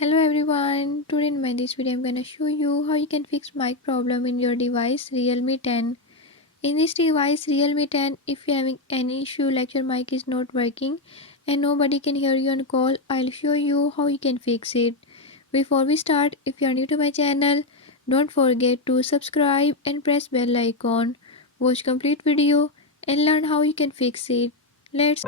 Hello everyone, today in this video I'm gonna show you how you can fix mic problem in your device Realme 10. In this device Realme 10, if you're having any issue like your mic is not working and nobody can hear you on call, I'll show you how you can fix it. Before we start, if you are new to my channel, don't forget to subscribe and press bell icon. Watch complete video and learn how you can fix it. Let's